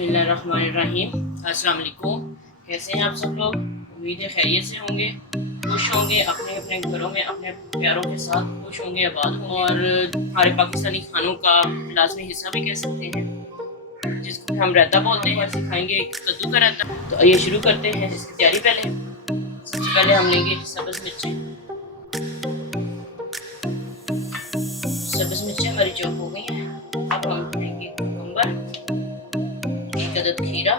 बिस्मिल्लाहिर्रहमानिर्रहीम। अस्सलाम वालेकुम। कैसे हैं आप सब लोग? उम्मीद है खैरियत से होंगे, खुश होंगे, अपने अपने घरों में अपने प्यारों के साथ खुश होंगे, आबाद होंगे और हमारे पाकिस्तानी खानों का लाजमी हिस्सा भी कह सकते हैं, जिसको हम रायता बोलते हैं। सिखाएंगे कद्दू का रायता। तो आइए शुरू करते हैं इसकी तैयारी। सबसे पहले हम लेंगे सब्ज़ मिर्चें। सब्ज़ मिर्चें हमारी चॉप हो गई हैं। अब हम लेंगे कुकुम्बर, एक अदद खीरा।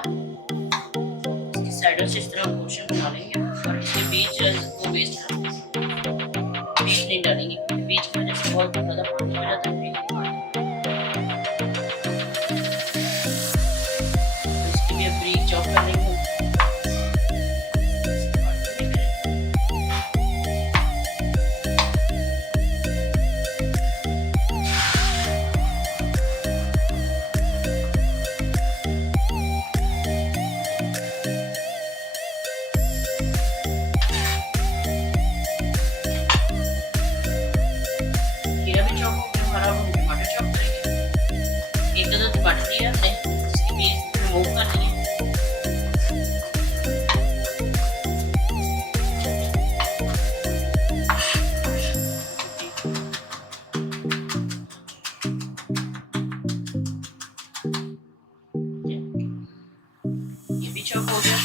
इसकी साइडों से इस तरह पोर्शन बना लेंगे और इसके बीज को वेस्ट कर देंगे। बीज नहीं डालेंगे क्योंकि बीज की वजह से बहुत ज़्यादा पानी हो जाता है। इसके लिए बारीक चॉप कर लेंगे। टमाटर लिया हमने, इसके बीज रिमूव कर लिए। ये भी चॉप हो गया।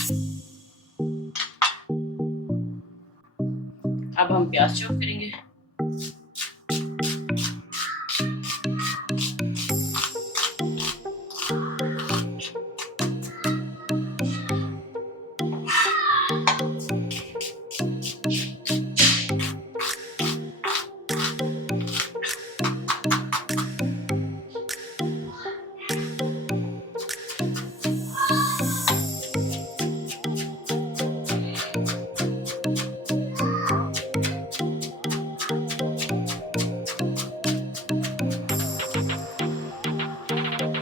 अब हम प्याज चॉप करेंगे।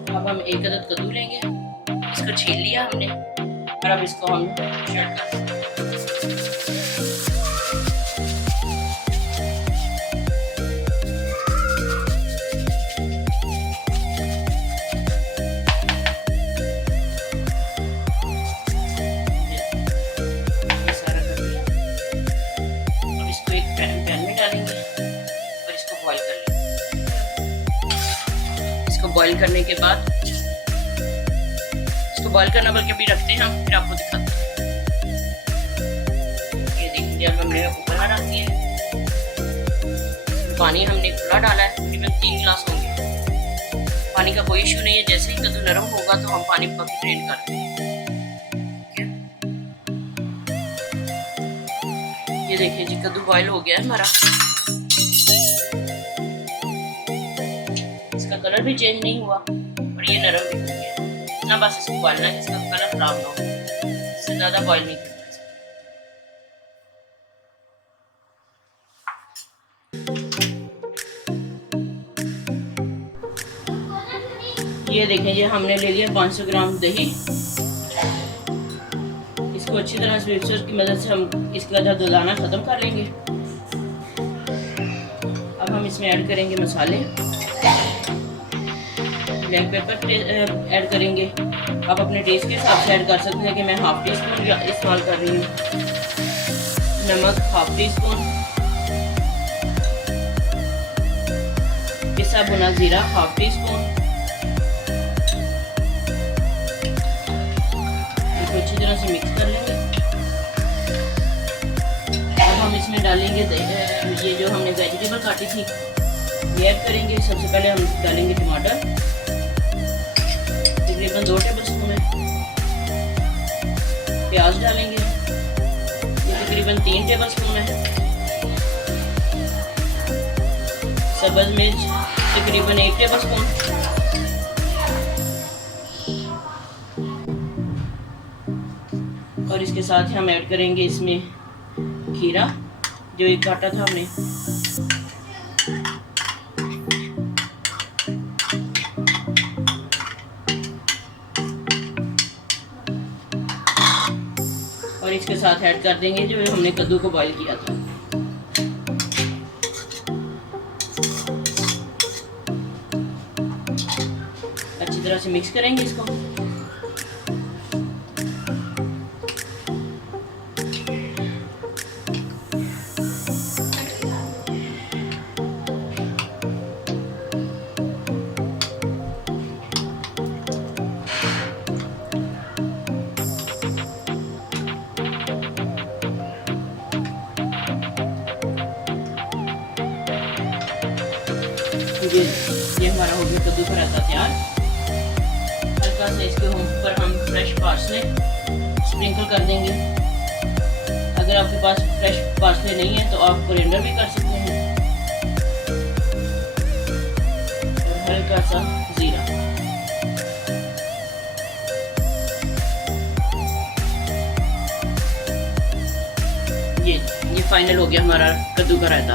अब हम एक अदद कद्दू लेंगे, इसको छील लिया हमने और अब इसको हम शर्ट कर देंगे। ये सारा कर दिया। अब इसको एक पैन में डालेंगे और इसको बॉईल कर लेंगे। इसको बॉईल करने के बाद बॉईल करना बल्कि अभी रखते हैं हम, फिर आपको दिखाते हैं। ये देखिए अब हमने उबलना रख दिया है। पानी हमने खुला डाला है, तकरीबन 3 गिलास होंगे। पानी का कोई इशू नहीं है, जैसे ही कद्दू नरम होगा तो हम पानी बाकी ड्रेन कर देंगे। ये देखिए जी कद्दू बॉईल हो गया है हमारा। इसका कलर भी चेंज नहीं हुआ और ये नरम भी हो गया ना। बस इसको बॉइलना है, इसका कलर खराब ना हो, इससे ज़्यादा बॉईल नहीं करना। ये देखें जी हमने ले लिया 500 ग्राम दही। इसको अच्छी तरह से मिक्सर की मदद से हम इसका दलाना ख़त्म कर लेंगे। अब हम इसमें ऐड करेंगे मसाले। ब्लैक पेपर ऐड करेंगे। आप अपने टेस्ट के हिसाब से ऐड कर सकते हैं कि मैं हाफ टी स्पून इस्तेमाल कर रही हूँ। नमक हाफ टी स्पून, पिसा भुना जीरा हाफ टी स्पून। इसको अच्छी तरह से मिक्स कर लेंगे। अब हम इसमें डालेंगे ये जो हमने वेजिटेबल काटी थी, ये ऐड करेंगे। सबसे पहले हम डालेंगे टमाटर, तकरीबन 2 टेबलस्पून है। प्याज डालेंगे, ये तकरीबन 3 टेबलस्पून है। सब्ज़ मिर्च तकरीबन 1 टेबलस्पून। और इसके साथ ही हम ऐड करेंगे इसमें खीरा जो एक काटा था हमने। और इसके साथ ऐड कर देंगे जो हमने कद्दू को बॉईल किया था। अच्छी तरह से मिक्स करेंगे इसको। ये हमारा हो गया कद्दू का रायता तैयार। हल्का सा इसके ऊपर हम फ्रेश पार्सले स्प्रिंकल कर देंगे। अगर आपके पास फ्रेश पार्सले नहीं है तो आप कोरिएंडर भी कर सकते हैं, और हल्का सा जीरा। ये फाइनल हो गया हमारा कद्दू का रायता।